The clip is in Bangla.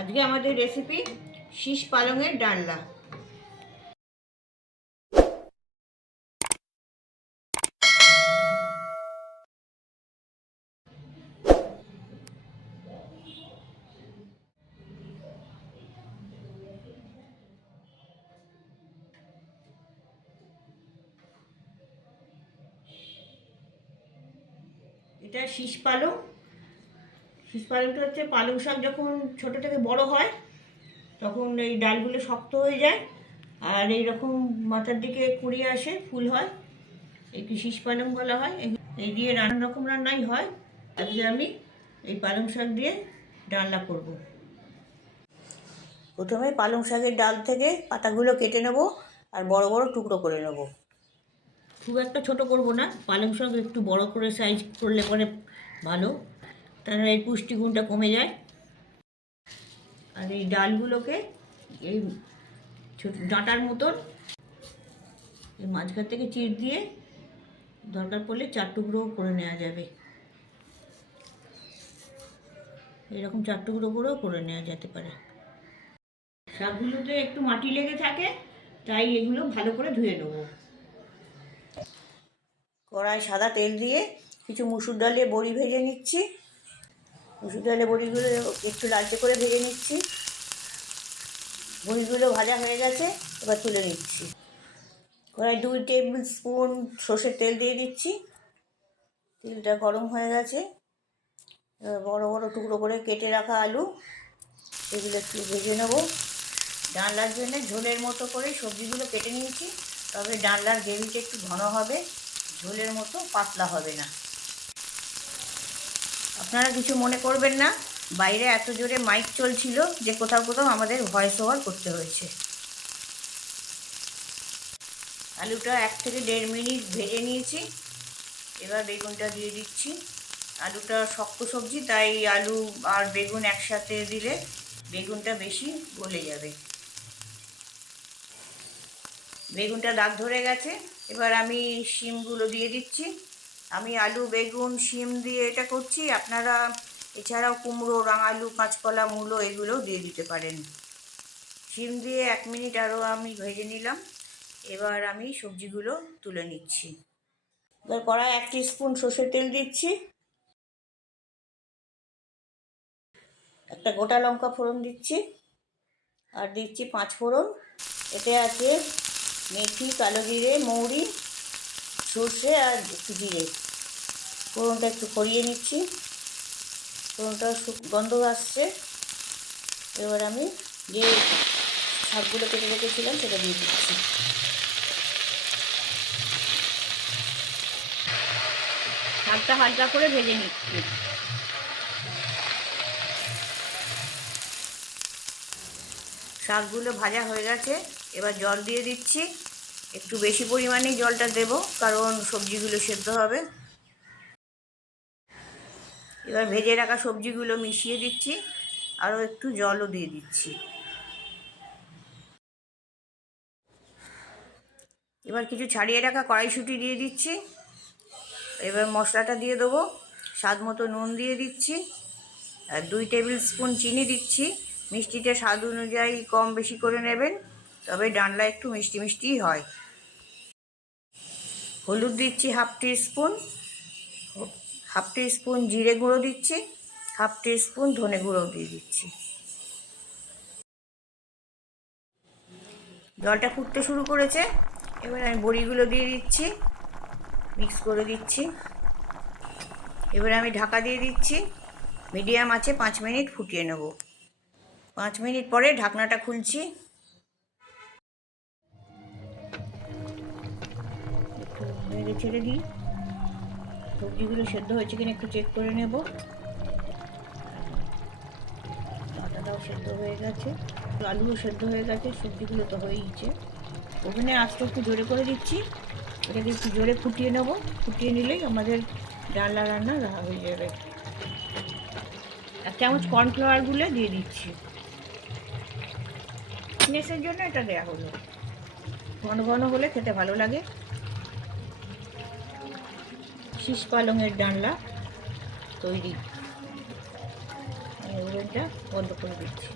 আজকে আমাদের রেসিপি শীষ পালংয়ের ডালনা। এটা শীষ পালং। শীষ পালংটা হচ্ছে পালং শাক যখন ছোটো থেকে বড় হয়, তখন এই ডালগুলো শক্ত হয়ে যায় আর এই রকম মাথার দিকে কুড়িয়ে আসে, ফুল হয়। একে শীষ পালং বলা হয়। এই- এই দিয়ে নানান রকম রান্নাই হয়। আজকে আমি এই পালং শাক দিয়ে ডালনা করব। প্রথমে পালং শাকের ডাল থেকে পাতাগুলো কেটে নেব আর বড় বড় টুকরো করে নেব। খুব একটা ছোট করব না। পালং শাক একটু বড় করে সাইজ করলে পরে ভালো। তাহলে এই পুষ্টিগুণটা কমে যায়। আর এই ডালগুলোকে এই ছোট ডাঁটার মতন এই মাঝখান থেকে চির দিয়ে দরকার পড়লে চার টুকরো করে নেওয়া যাবে। এরকম চার টুকরো করেও করে নেওয়া যেতে পারে। শাকগুলোতে একটু মাটি লেগে থাকে, তাই এগুলো ভালো করে ধুয়ে নেব। কড়াই সাদা তেল দিয়ে কিছু মুসুর ডালে বড়ি ভেজে নিচ্ছি। মুসুর ডালে বড়িগুলো একটু লালচে করে ভেজে নিচ্ছি। বড়িগুলো ভাজা হয়ে গেছে, এবার তুলে নিচ্ছি। কড়াই দুই টেবিল স্পুন সর্ষের তেল দিয়ে দিচ্ছি। তেলটা গরম হয়ে গেছে। বড় বড় টুকরো করে কেটে রাখা আলু, এগুলো একটু ভেজে নেব। ডালনার জন্য ঝোলের মতো করে সবজিগুলো কেটে নিয়েছি, তবে ডালনার গ্রেভিটা একটু ঘন হবে, ঝোলের মতো পাতলা হবে না। আপনারা কিছু মনে করবেন না, বাইরে এত জোরে মাইক চলছিল যে কোথাও কোথাও আমাদের ভয়েস ওভার করতে হয়েছে। আলুটা এক থেকে দেড় মিনিট ভেজে নিয়েছি, এবার বেগুনটা দিয়ে দিচ্ছি। আলুটা শক্ত সবজি, তাই আলু আর বেগুন একসাথে দিলে বেগুনটা বেশি গলে যাবে। বেগুনটা দাগ ধরে গেছে, এবার আমি শিমগুলো দিয়ে দিচ্ছি। আমি আলু, বেগুন, শিম দিয়ে এটা করছি। আপনারা এছাড়াও কুমড়ো, রাঙালু, কাঁচকলা, মূলো এগুলোও দিয়ে দিতে পারেন। শিম দিয়ে এক মিনিট আরও আমি ভেজে নিলাম। এবার আমি সবজিগুলো তুলে নিচ্ছি। এবার কড়াই এক স্পুন সর্ষের তেল দিচ্ছি। একটা গোটা লঙ্কা ফোড়ন দিচ্ছি। আর দিচ্ছি পাঁচ ফোড়ন। এতে আছে মেথি, কালো জিরে, মৌরি, সর্ষে আর জিরে। ফোড়নটা একটু করিয়ে নিচ্ছি। ফোড়নটা গন্ধ আসছে। এবার আমি যে শাকগুলো কেটে রেখেছিলাম সেটা দিয়ে দিচ্ছি। শাকটা হালকা করে ভেজে নিচ্ছি। শাকগুলো ভাজা হয়ে গেছে। এবার জল দিয়ে দিচ্ছি। একটু বেশি পরিমাণেই জলটা দেব, কারণ সবজিগুলো সেদ্ধ হবে। এবার ভেজে রাখা সবজিগুলো মিশিয়ে দিচ্ছি, আরও একটু জলও দিয়ে দিচ্ছি। এবার কিছু ছাড়িয়ে রাখা কড়াইশুঁটি দিয়ে দিচ্ছি। এবার মশলাটা দিয়ে দেবো, স্বাদ মতো নুন দিয়ে দিচ্ছি, আর দুই টেবিল স্পুন চিনি দিচ্ছি। মিষ্টিটা স্বাদ অনুযায়ী কম বেশি করে নেবেন, তবে ডানলা একটু মিষ্টি মিষ্টিই হয়। হলুদ দিচ্ছি half teaspoon half teaspoon জিরে গুঁড়ো দিচ্ছি, হাফ টি স্পুন ধনে গুঁড়ো দিয়ে দিচ্ছি। জলটা ফুটতে শুরু করেছে, এবার আমি বড়িগুলো দিয়ে দিচ্ছি, মিক্স করে দিচ্ছি। এবার আমি ঢাকা দিয়ে দিচ্ছি, মিডিয়াম আছে পাঁচ মিনিট ফুটিয়ে নেব। পাঁচ মিনিট পরে ঢাকনাটা খুলছি। ছেড়ে দিই। সবজিগুলো সেদ্ধ হয়েছে কিনা একটু চেক করে নেব। ডাটাটাও সেদ্ধ হয়ে গেছে। আলুও সেদ্ধ হয়ে গেছে, সবজিগুলো তো হয়েইছে। ওখানে আস্তে একটু জোরে করে দিচ্ছি। এটাকে একটু জোরে ফুটিয়ে নেব। ফুটিয়ে নিলেই আমাদের ডালনা রান্না হয়ে যাবে। এক চামচ কর্নফ্লাওয়ার গুলে দিয়ে দিচ্ছি। ফিটনেসের জন্য এটা দেওয়া হলো। ঘন ঘন হলে খেতে ভালো লাগে। শীষ পালংয়ের ডালনা তৈরি। এবার বন্ধ করে দিচ্ছি।